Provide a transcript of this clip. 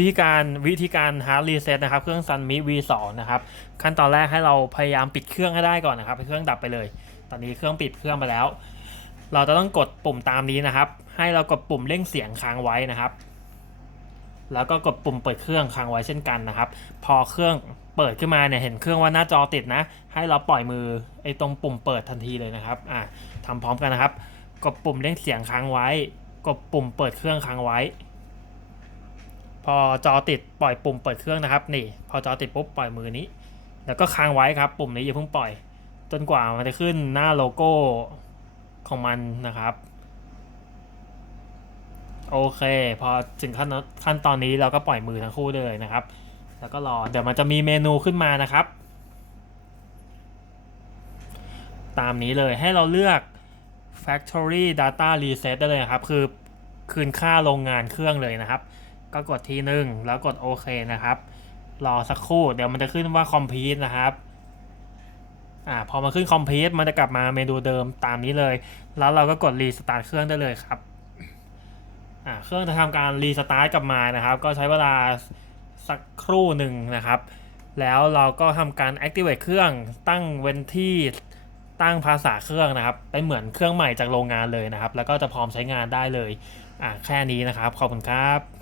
วิธีการวิธีการ hard reset นะครับเครื่อง Sunmi V2 นะครับขั้นตอนแรกให้เราพยายามปิดเครื่องให้ได้ก่อนนะครับให้เครื่องดับไปเลย ตอนนี้เครื่องปิดเครื่องไปแล้ว เราจะต้องกดปุ่มตามนี้นะครับ ให้เรากดปุ่มเร่งเสียงค้างไว้นะครับ แล้วก็กดปุ่มเปิดเครื่องค้างไว้เช่นกันนะครับ พอเครื่องเปิดขึ้นมาเนี่ยเห็นเครื่องว่าหน้าจอติดนะ ให้เราปล่อยมือไอ้ตรงปุ่มเปิดทันทีเลยนะครับอะทำพร้อมกันนะครับ กดปุ่มเร่งเสียงค้างไว้ กดปุ่มเปิดเครื่องค้างไว้ พอจอติดปล่อยปุ่มเปิดเครื่องนะครับ นี่ พอจอติดปุ๊บปล่อยมือนี้ แล้วก็ค้างไว้ครับ ปุ่มนี้อย่าเพิ่งปล่อย จนกว่ามันจะขึ้นหน้าโลโก้ของมันนะครับ โอเค พอถึงขั้นขั้นตอนนี้เราก็ปล่อยมือทั้งคู่เลยนะครับ แล้วก็รอเดี๋ยวมันจะมีเมนูขึ้นมานะครับ ตามนี้เลยให้เราเลือก factory data reset ได้เลยครับ คือคืนค่าโรงงานเครื่องเลยนะครับ ก็กดทีหนึ่งแล้วกดโอเคนะครับ รอสักครู่เดี๋ยวมันจะขึ้นว่า complete นะครับอ่าพอมาขึ้น complete มันจะกลับมาเมนูเดิมตามนี้เลย แล้วเราก็กด restart เครื่องได้เลยครับอ่าเครื่องจะทำการ restart กลับมานะครับ ก็ใช้เวลาสักครู่หนึ่งนะครับ แล้วเราก็ทำการ activate เครื่องตั้งเว้นที่ตั้งภาษาเครื่องนะครับเป็นเหมือนเครื่องใหม่จากโรงงานเลยนะครับ แล้วก็จะพร้อมใช้งานได้เลยอ่าแค่นี้นะครับ ขอบคุณครับ